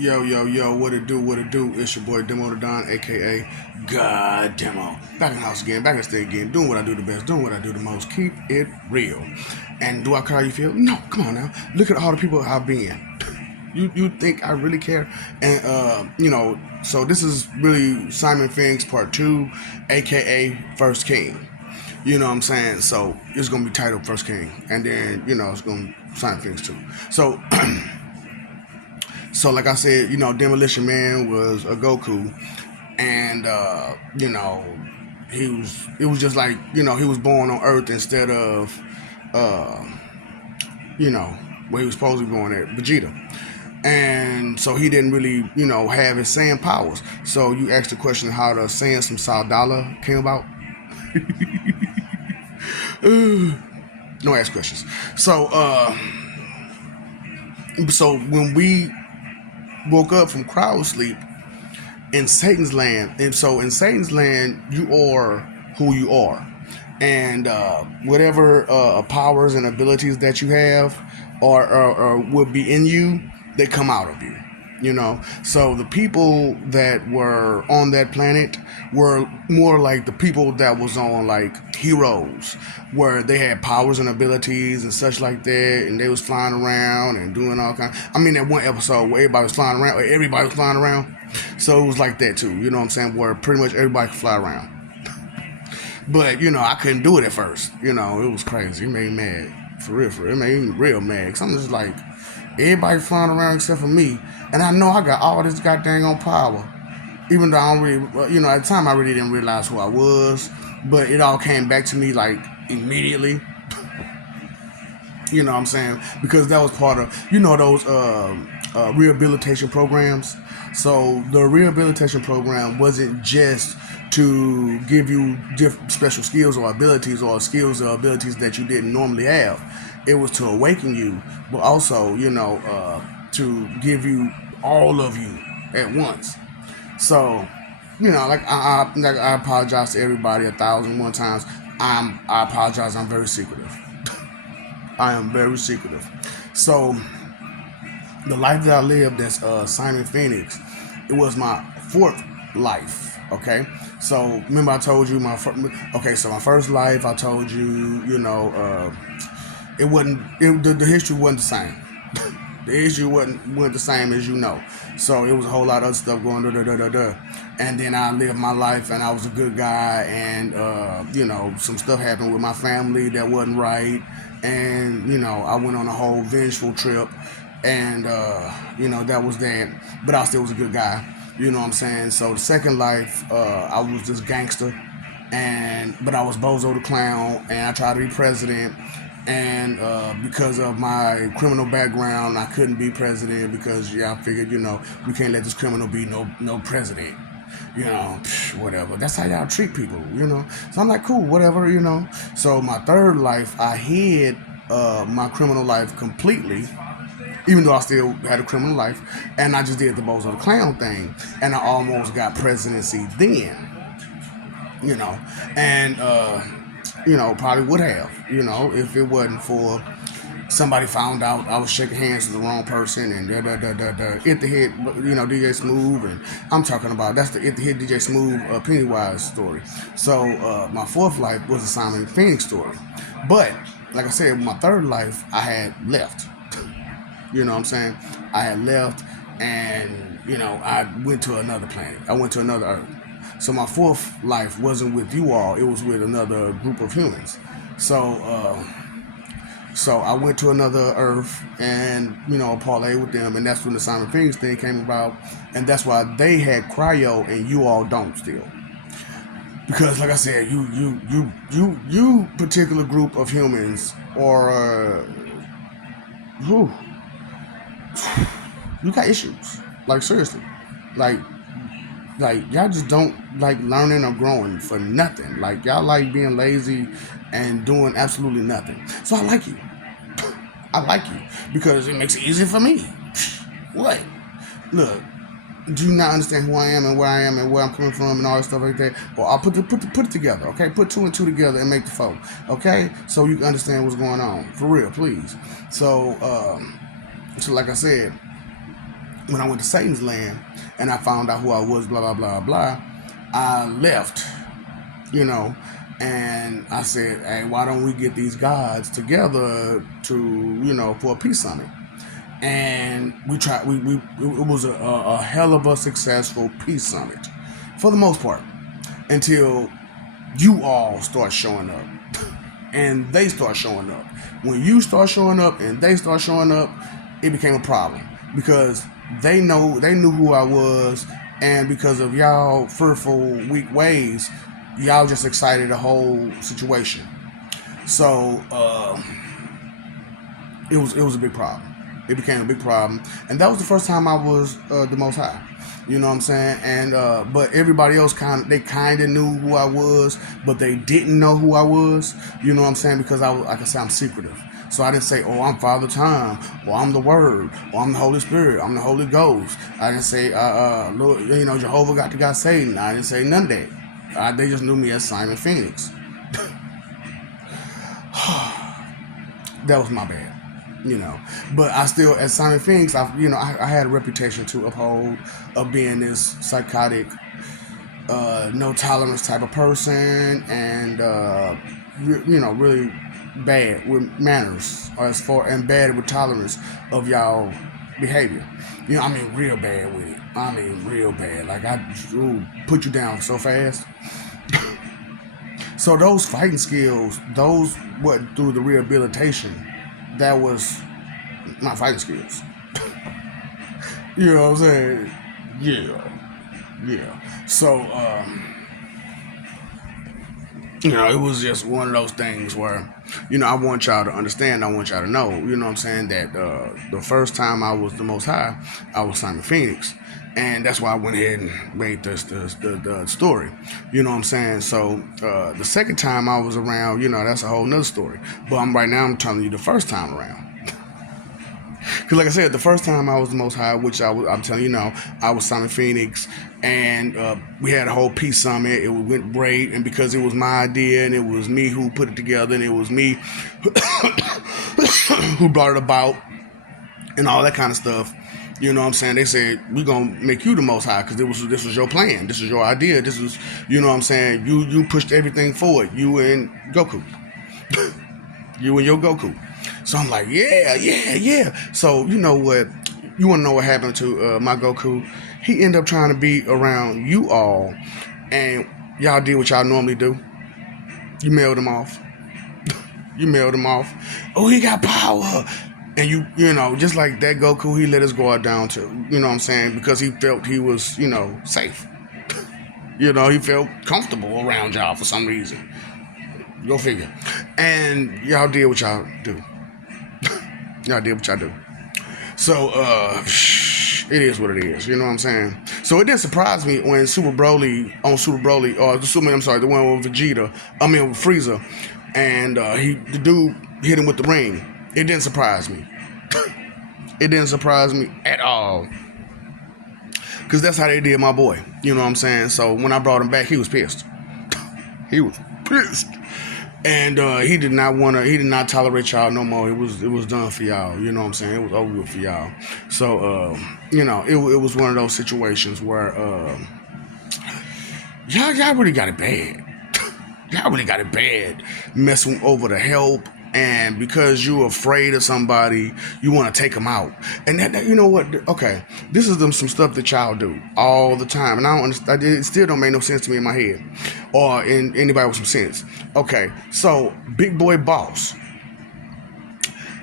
Yo, yo, yo, what it do, what it do? It's your boy Demo the Don, aka God Demo. Back in the house again, back in the state again, doing what I do the best, doing what I do the most. Keep it real. And do I care how you feel? No, come on now. Look at all the people I've been. You think I really care? And so this is really Simon Fink's part two, aka First King. You know what I'm saying? So it's gonna be titled First King. And then, it's gonna Simon Fink's too. So So, like I said, Demolition Man was a Goku, and he was. It was just like he was born on Earth instead of, uh, where he was supposed to be born at Vegeta, and so he didn't really have his Saiyan powers. So you asked the question how the Saiyan some Saudala came about. No ask questions. So when we woke up from cryo sleep in Satan's land, and so in Satan's land, you are who you are, and whatever powers and abilities that you have or would be in you, they come out of you. So the people that were on that planet were more like the people that was on like Heroes, where they had powers and abilities and such like that, and they was flying around and doing all kind. I mean, that one episode where everybody was flying around, or everybody was flying around, so it was like that too. You know what I'm saying? Where pretty much everybody could fly around. But I couldn't do it at first. It was crazy. It made me mad for real. For real. It made me real mad. Cause I'm just like, everybody flying around except for me, and I know I got all this goddamn on power. Even though I don't really, at the time I really didn't realize who I was, but it all came back to me like immediately. You know what I'm saying? Because that was part of, those rehabilitation programs. So the rehabilitation program wasn't just to give you different special skills or abilities that you didn't normally have. It was to awaken you, but also, to give you all of you at once. So, I apologize to everybody 1,001 times. I apologize. I'm very secretive. I am very secretive. So the life that I lived as Simon Phoenix, it was my fourth life. Okay, so remember I told you so my first life I told you, it wasn't the history wasn't the same. The issue wasn't the same as So it was a whole lot of other stuff going da. And then I lived my life and I was a good guy, and some stuff happened with my family that wasn't right, and I went on a whole vengeful trip, and that was that. But I still was a good guy. You know what I'm saying? So the second life, I was this gangster, but I was Bozo the Clown, and I tried to be president. And because of my criminal background, I couldn't be president because I figured, we can't let this criminal be no president. Whatever. That's how y'all treat people. So I'm like, cool, whatever. So my third life, I hid my criminal life completely, even though I still had a criminal life, and I just did the Bozo the Clown thing, and I almost got presidency then. And probably would have, if it wasn't for somebody found out I was shaking hands with the wrong person, and It the Hit, DJ Smooth, and I'm talking about that's the It the Hit DJ Smooth Pennywise story. So my fourth life was a Simon Phoenix story, but like I said, my third life I had left. You know what I'm saying? I had left, and I went to another planet. I went to another Earth. So my fourth life wasn't with you all; it was with another group of humans. So I went to another Earth, and parlay with them, and that's when the Simon Phoenix thing came about, and that's why they had cryo and you all don't still. Because, like I said, you particular group of humans, or you got issues. Like, seriously, like y'all just don't like learning or growing for nothing. Like, y'all like being lazy and doing absolutely nothing. So I like you. I like you because it makes it easier for me. What? Look, do you not understand who I am and where I am and where I'm coming from and all that stuff like that? Well, I'll put it together, okay? Put two and two together and make the four, okay? So you can understand what's going on. For real, please. So like I said, when I went to Satan's land and I found out who I was, blah blah blah blah, I left, you know, and I said, hey, why don't we get these gods together to, for a peace summit? And we tried. It was a hell of a successful peace summit, for the most part, until you all start showing up, and they start showing up. When you start showing up and they start showing up, it became a problem because they knew who I was, and because of y'all fearful, weak ways, y'all just excited the whole situation. So it was a big problem. It became a big problem, and that was the first time I was the Most High. You know what I'm saying? And but everybody else kind of knew who I was, but they didn't know who I was. You know what I'm saying? Because I was, like I said, I'm secretive. So I didn't say, oh, I'm Father Time, or I'm the Word, or I'm the Holy Spirit, I'm the Holy Ghost. I didn't say, Lord, Jehovah got the guy Satan. I didn't say none of that. They just knew me as Simon Phoenix. That was my bad. But I still, as Simon Phoenix, I had a reputation to uphold of being this psychotic, no tolerance type of person, and really bad with manners, and bad with tolerance of y'all behavior. Real bad with it. Real bad. Like I put you down so fast. So those fighting skills, through the rehabilitation, that was my fighting skills. You know what I'm saying? Yeah. So, it was just one of those things where, I want y'all to understand, I want y'all to know, you know what I'm saying, that the first time I was the Most High, I was Simon Phoenix. And that's why I went ahead and made the story. You know what I'm saying? So the second time I was around, that's a whole nother story. But I'm telling you the first time around. Because like I said, the first time I was the Most High, which I'm telling you now, I was Simon Phoenix, and we had a whole peace summit. It went great, and because it was my idea, and it was me who put it together, and it was me who brought it about, and all that kind of stuff. You know what I'm saying? They said, we're going to make you the Most High because this was your plan. This was your idea. This was, you know what I'm saying? You pushed everything forward. You and Goku. You and your Goku. So I'm like, yeah. So you know what? You want to know what happened to my Goku? He ended up trying to be around you all, and y'all did what y'all normally do. You mailed him off. Oh, he got power. And you know, just like that Goku, he let his guard down too. You know what I'm saying? Because he felt he was, safe. He felt comfortable around y'all for some reason. Go figure. And y'all did what y'all do. So, it is what it is. You know what I'm saying? So it didn't surprise me when Super Broly, the one with Vegeta, with Frieza, and the dude hit him with the ring. It didn't surprise me. It didn't surprise me at all. Because that's how they did my boy. You know what I'm saying? So when I brought him back, he was pissed. And he did not tolerate y'all no more. It was done for y'all. You know what I'm saying? It was over with for y'all. So, it was one of those situations where y'all really got it bad. Y'all really got it bad messing over the help. And because you're afraid of somebody, you want to take them out. And that you know what? Okay, this is some stuff that y'all do all the time. And I don't understand. It still don't make no sense to me in my head. Or in anybody with some sense. Okay, so Big Boy Boss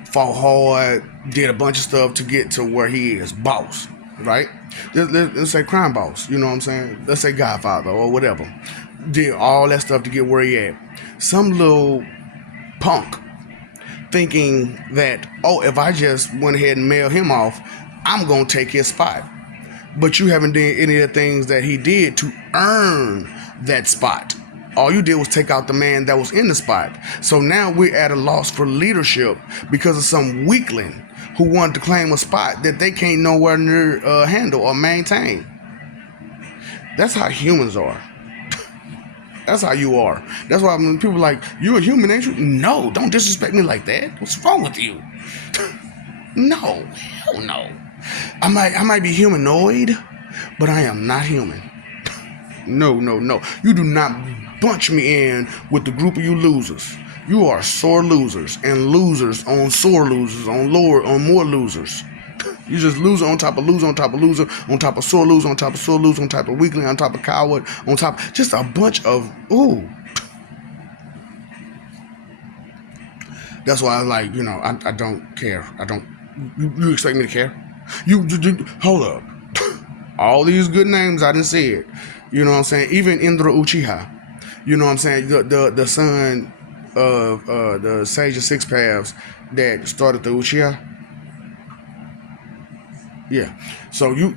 fought hard, did a bunch of stuff to get to where he is. Boss, right? Let's say crime boss, you know what I'm saying? Let's say Godfather or whatever. Did all that stuff to get where he at. Some little punk thinking that, if I just went ahead and mailed him off, I'm going to take his spot. But you haven't done any of the things that he did to earn that spot. All you did was take out the man that was in the spot. So now we're at a loss for leadership because of some weakling who wanted to claim a spot that they can't nowhere near handle or maintain. That's how humans are. That's how you are. That's why when people are like, you're a human, ain't you? No, don't disrespect me like that. What's wrong with you? No, hell no. I might be humanoid, but I am not human. No, no, no. You do not bunch me in with the group of you losers. You are sore losers and losers on sore losers on lower on more losers. You just loser on top of loser on top of loser on top of sore loser on top of sore loser on top of weakling on top of coward on top just a bunch of ooh. That's why I like, I don't care. I don't you expect me to care? You hold up. All these good names I didn't say it. You know what I'm saying? Even Indra Uchiha. You know what I'm saying? The son of the Sage of Six Paths that started the Uchiha. Yeah. So you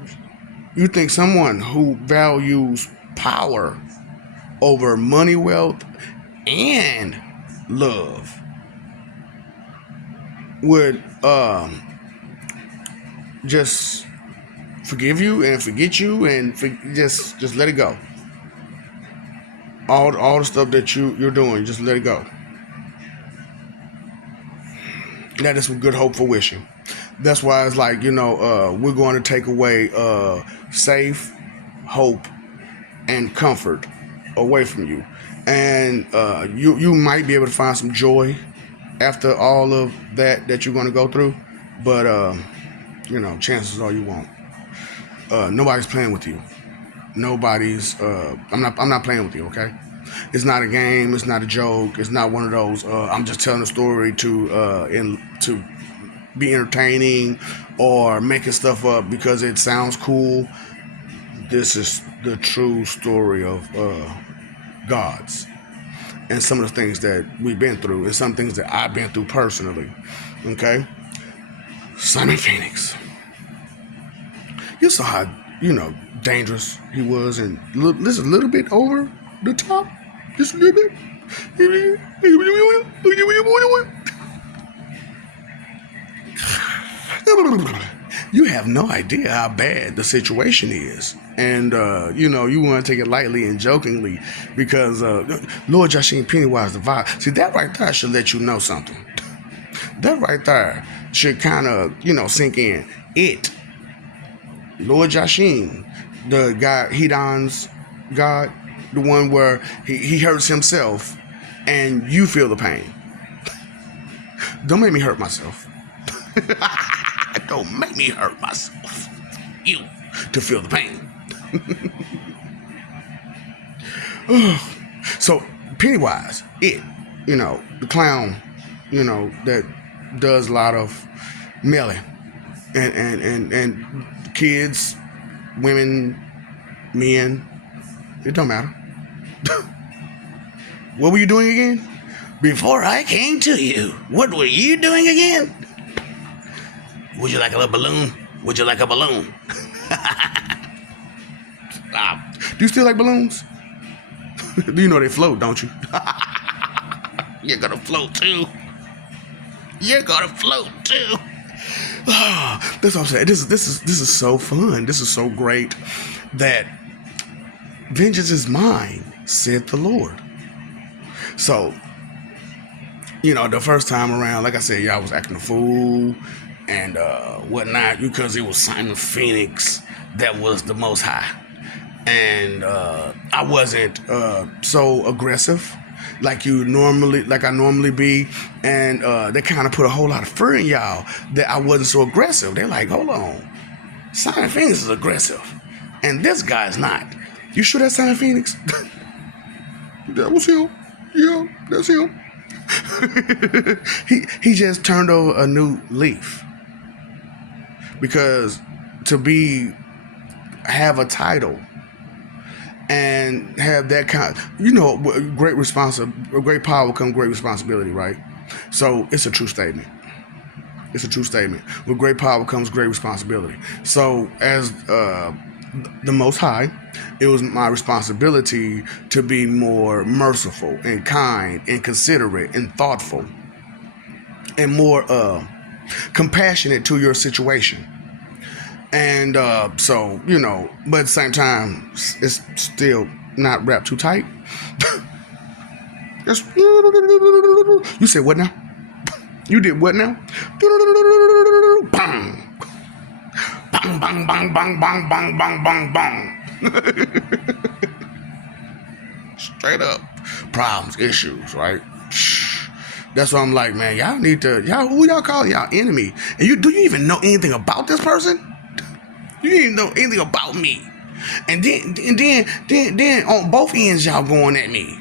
think someone who values power over money, wealth, and love would just forgive you and forget you and just let it go. All the stuff that you're doing, just let it go. That is some good hope for wishing. That's why it's like, we're going to take away safe, hope, and comfort away from you. And you might be able to find some joy after all of that you're going to go through. But, chances are you won't. Nobody's playing with you. Nobody's, I'm not playing with you, okay? It's not a game. It's not a joke. It's not one of those, I'm just telling a story to be entertaining or making stuff up because it sounds cool. This is the true story of gods and some of the things that we've been through and some things that I've been through personally. Okay? Simon Phoenix. You saw how, dangerous he was and this is a little bit over the top. Just a little bit. You have no idea how bad the situation is. And, you want to take it lightly and jokingly because Lord Yashin Pennywise the Vile. See, that right there should let you know something. That right there should kind of, sink in. Lord Yashin, the guy, Hedon's God, the one where he hurts himself and you feel the pain. Don't make me hurt myself. Don't make me hurt myself. You to feel the pain. So Pennywise, the clown, that does a lot of melee and kids, women, men, it don't matter. What were you doing again? Before I came to you, what were you doing again? Would you like a little balloon? Would you like a balloon? Do you still like balloons? Do you know they float, don't you? You're gonna float too. You're gonna float too. That's what I'm saying. This is so fun. This is so great that vengeance is mine, said the Lord. So, the first time around, like I said, I was acting a fool and whatnot because it was Simon Phoenix that was the Most High. And I wasn't so aggressive like I normally be. And they kind of put a whole lot of fear in y'all that I wasn't so aggressive. They're like, hold on, Simon Phoenix is aggressive and this guy's not. You sure that's Simon Phoenix? That was him. Yeah, that's him. he just turned over a new leaf. Because to have a title and have that kind of, great power comes great responsibility, right? So it's a true statement. It's a true statement. With great power comes great responsibility. So as the Most High, it was my responsibility to be more merciful and kind and considerate and thoughtful and more compassionate to your situation. And so, but at the same time, it's still not wrapped too tight. You said what now? You did what now? Bang, bang, bang, bang, bang, bang, bang, bang, bang. Straight up. Problems, issues, right? That's why I'm like, man, y'all need to, y'all, who y'all calling y'all enemy? And do you even know anything about this person? You didn't even know anything about me. And then on both ends, y'all going at me.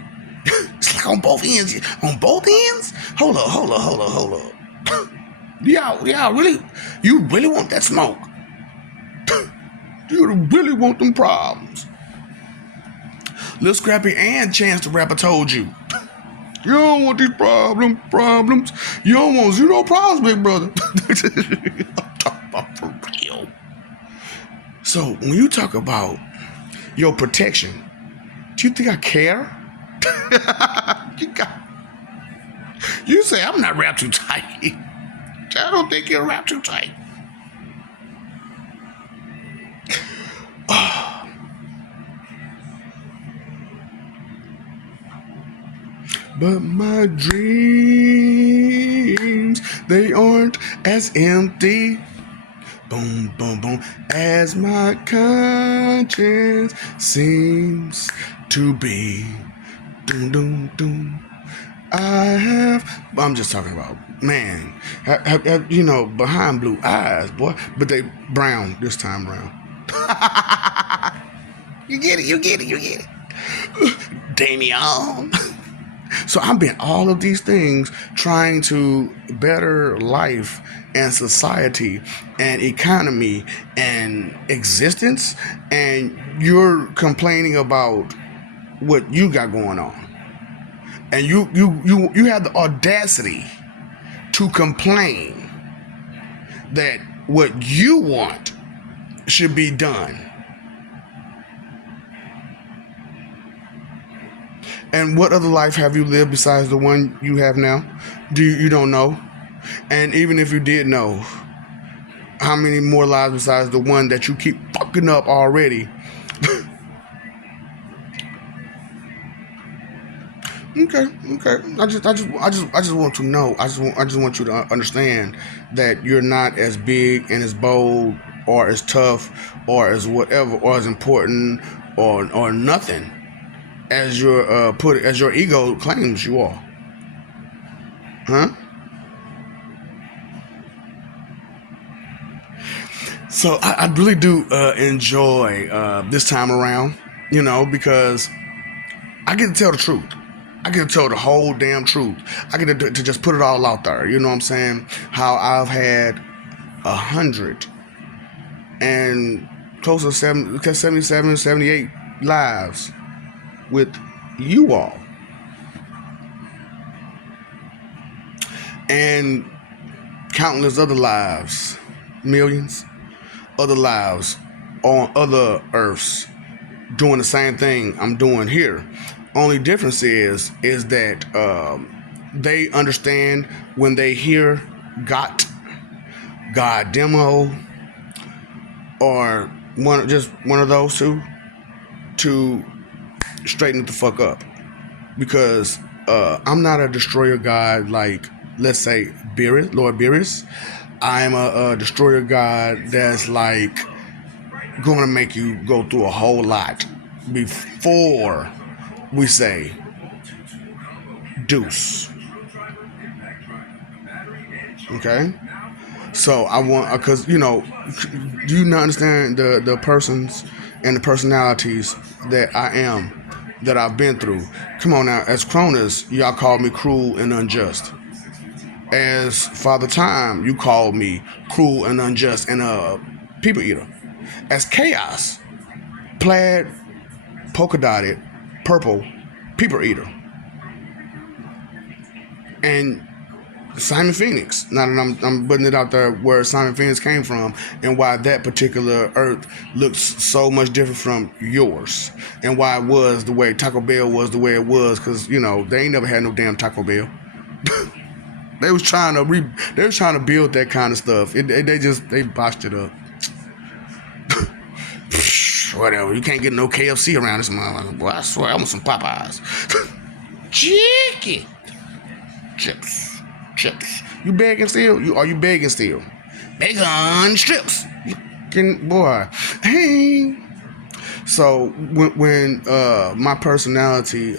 It's like on both ends. On both ends? Hold up. Y'all really, you really want that smoke? You really want them problems? Lil Scrappy and Chance the Rapper told you. You don't want these problems. You don't want zero problems, big brother. I'm talking about for real. So when you talk about your protection, do you think I care? You say I'm not wrapped too tight. I don't think you're wrapped too tight. But my dreams, they aren't as empty, boom, boom, boom, as my conscience seems to be. Doom, doom, doom. I'm just talking about, man, you know, behind blue eyes, boy, but they brown this time around. You get it. Damien. So I've been all of these things trying to better life and society and economy and existence, and you're complaining about what you got going on. And you have the audacity to complain that what you want should be done. And what other life have you lived besides the one you have now? You don't know? And even if you did know, how many more lives besides the one that you keep fucking up already? Okay. I just want to know. I just want you to understand that you're not as big and as bold or as tough or as whatever or as important or nothing as your as your ego claims you are. Huh? So I really do enjoy this time around, you know, because I get to tell the truth. I get to tell the whole damn truth. I get to just put it all out there. You know what I'm saying? How I've had 100 and close to 77, 78 lives with you all. And countless other lives, millions, other lives on other earths doing the same thing I'm doing here. Only difference is that they understand when they hear God demo or one of those two to straighten it the fuck up, because I'm not a destroyer god like, let's say, Lord Beerus. I'm a destroyer god that's like gonna make you go through a whole lot before we say deuce. Okay? So I want, because, you know, do you not understand the persons and the personalities that I am, that I've been through? Come on now, as Cronus, y'all called me cruel and unjust. As Father Time, you called me cruel and unjust and a people eater. As Chaos, plaid, polka dotted, purple, people eater. And Simon Phoenix, now that I'm putting it out there where Simon Phoenix came from and why that particular earth looks so much different from yours, and why it was the way Taco Bell was the way it was, because, you know, they ain't never had no damn Taco Bell. They was trying to build that kind of stuff. They botched it up. Whatever, you can't get no KFC around this motherfucker. Boy, I swear I want some Popeyes. Chicken. Chips. You begging still? Are you begging still? Bacon strips. Can boy, hey. So when my personality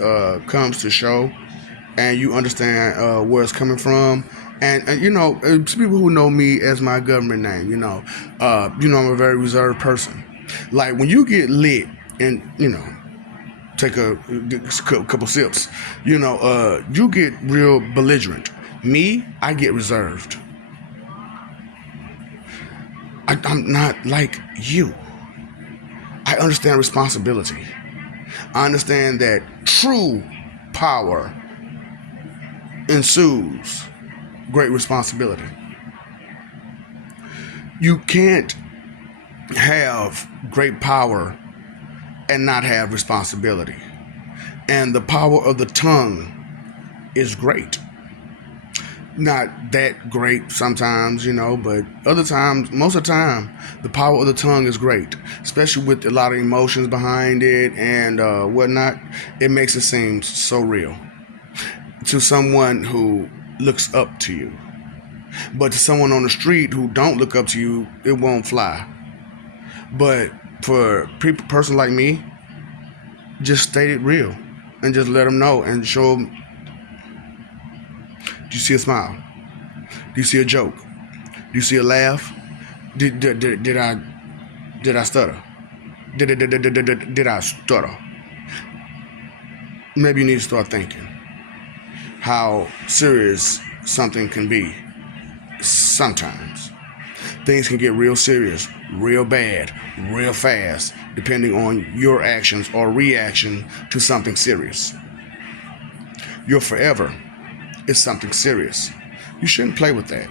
comes to show, and you understand where it's coming from, and people who know me as my government name, I'm a very reserved person. Like when you get lit, and take a couple sips, you get real belligerent. Me, I get reserved. I'm not like you. I understand responsibility. I understand that true power ensues great responsibility. You can't have great power and not have responsibility. And the power of the tongue is great. Not that great sometimes, but other times, most of the time, the power of the tongue is great, especially with a lot of emotions behind it and whatnot. It makes it seem so real to someone who looks up to you. But to someone on the street who don't look up to you, it won't fly. But for a person like me, just state it real and just let them know and show them. Do you see a smile? Do you see a joke? Do you see a laugh? Did I stutter? Did I stutter? Maybe you need to start thinking how serious something can be. Sometimes things can get real serious, real bad, real fast, depending on your actions or reaction to something serious. Your forever is something serious. You shouldn't play with that.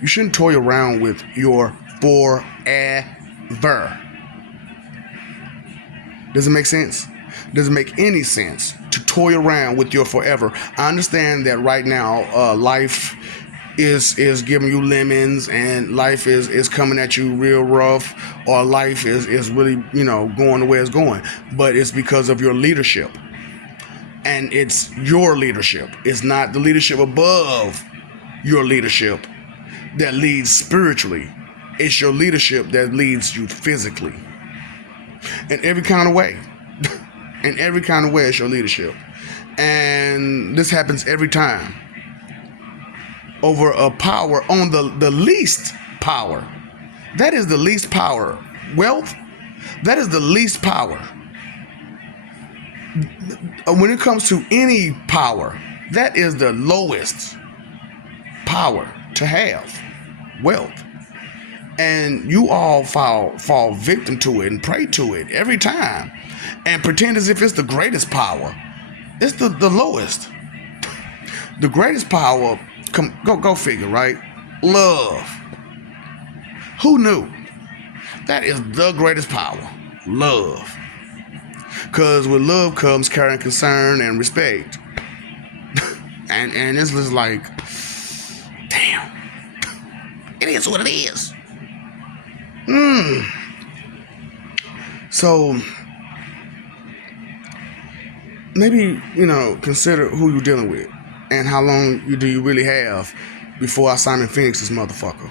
You shouldn't toy around with your forever. Does it make sense? Does it make any sense to toy around with your forever? I understand that right now, life is giving you lemons, and life is coming at you real rough, or life is really going the way it's going. But it's because of your leadership, and it's your leadership. It's not the leadership above your leadership that leads spiritually. It's your leadership that leads you physically. In every kind of way. In every kind of way, it's your leadership. And this happens every time. Over a power on the least power. That is the least power. Wealth, that is the least power. When it comes to any power, that is the lowest power to have. Wealth. And you all fall victim to it and pray to it every time and pretend as if it's the greatest power. It's the lowest. The greatest power, go figure, right? Love. Who knew? That is the greatest power. Love. Because with love comes care and concern and respect. and it's just like, damn. It is what it is. So maybe, consider who you're dealing with and how long do you really have before I Simon Phoenix this motherfucker.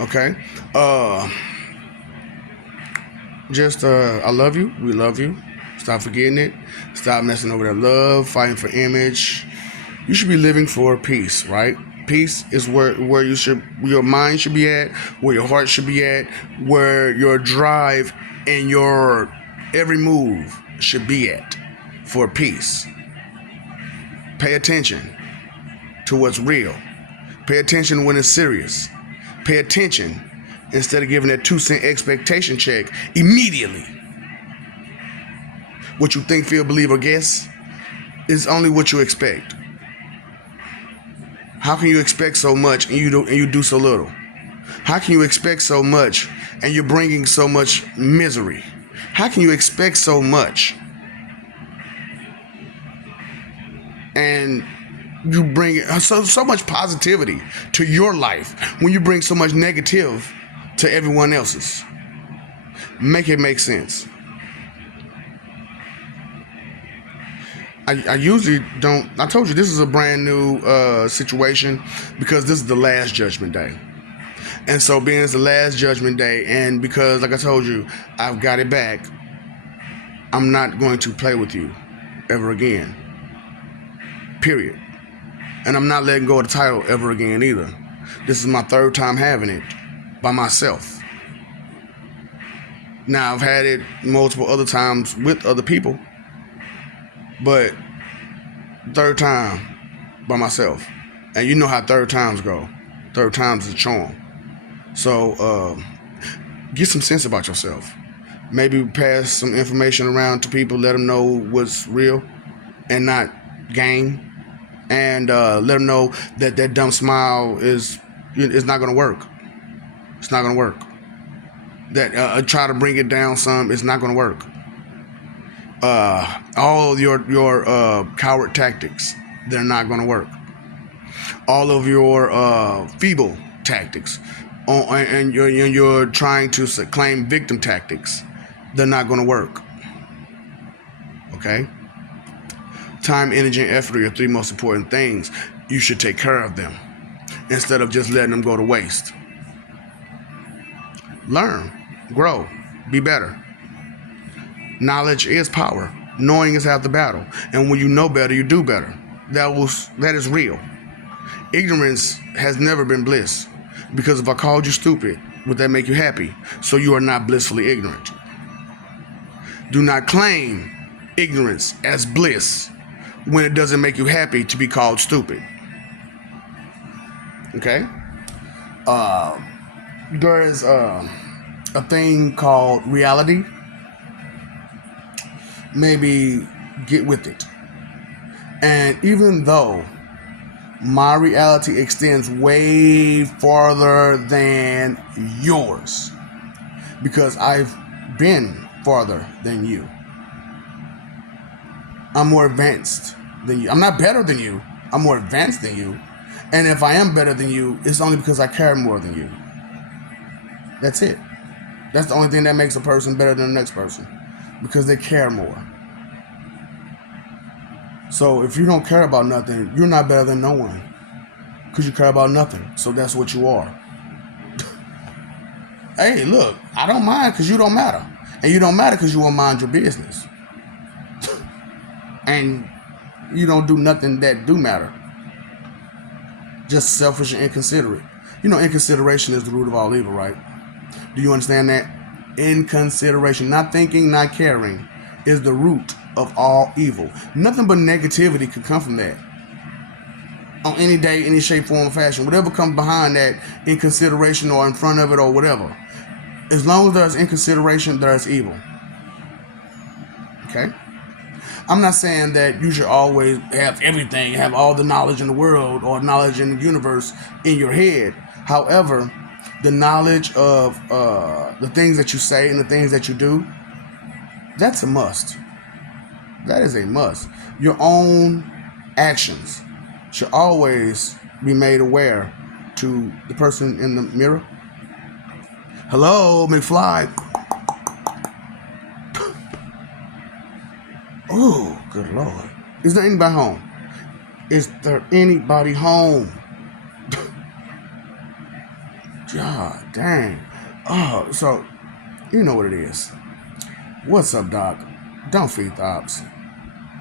Okay? I love you. We love you. Stop forgetting it. Stop messing over that love, fighting for image. You should be living for peace, right? Peace is where your mind should be at, where your heart should be at, where your drive and your every move should be at for peace. Pay attention to what's real. Pay attention when it's serious. Pay attention instead of giving that 2-cent expectation check immediately. What you think, feel, believe, or guess is only what you expect. How can you expect so much and you do so little? How can you expect so much and you're bringing so much misery? How can you expect so much and you bring so much positivity to your life when you bring so much negative to everyone else's? Make it make sense. I usually don't. I told you this is a brand new situation because this is the last judgment day. And so, being it's the last judgment day, and because, like I told you, I've got it back, I'm not going to play with you ever again. Period. And I'm not letting go of the title ever again either. This is my third time having it by myself. Now, I've had it multiple other times with other people, but third time by myself. And you know how third times go. Third times is a charm. So get some sense about yourself. Maybe pass some information around to people. Let them know what's real and not game. And let them know that that dumb smile is not going to work. It's not going to work. That try to bring it down some. It's not going to work. All of your coward tactics, they're not going to work. All of your feeble tactics, and you're trying to claim victim tactics, they're not going to work. Okay? Time, energy, and effort are your three most important things. You should take care of them instead of just letting them go to waste. Learn, grow, be better. Knowledge is power. Knowing is half the battle. And when you know better, you do better. That is real. Ignorance has never been bliss. Because if I called you stupid, would that make you happy? So you are not blissfully ignorant. Do not claim ignorance as bliss when it doesn't make you happy to be called stupid. Okay? There is a thing called reality. Maybe get with it. And even though my reality extends way farther than yours, because I've been farther than you, I'm more advanced than you. I'm not better than you. I'm more advanced than you. And if I am better than you, it's only because I care more than you. That's it. That's the only thing that makes a person better than the next person. Because they care more. So if you don't care about nothing, you're not better than no one. Because you care about nothing. So that's what you are. Hey, look, I don't mind because you don't matter. And you don't matter because you won't mind your business. And you don't do nothing that do matter. Just selfish and inconsiderate. You know, inconsideration is the root of all evil, right? Do you understand that? Inconsideration, not thinking, not caring, is the root of all evil. Nothing but negativity could come from that. On any day, any shape, form, or fashion. Whatever comes behind that, inconsideration or in front of it or whatever. As long as there's inconsideration, there's evil. Okay? I'm not saying that you should always have everything, have all the knowledge in the world or knowledge in the universe in your head. However, the knowledge of the things that you say and the things that you do, that's a must. That is a must. Your own actions should always be made aware to the person in the mirror. Hello, McFly. Oh, good Lord. Is there anybody home? Is there anybody home? God dang. Oh, so you know what it is. What's up, Doc? Don't feed the ops.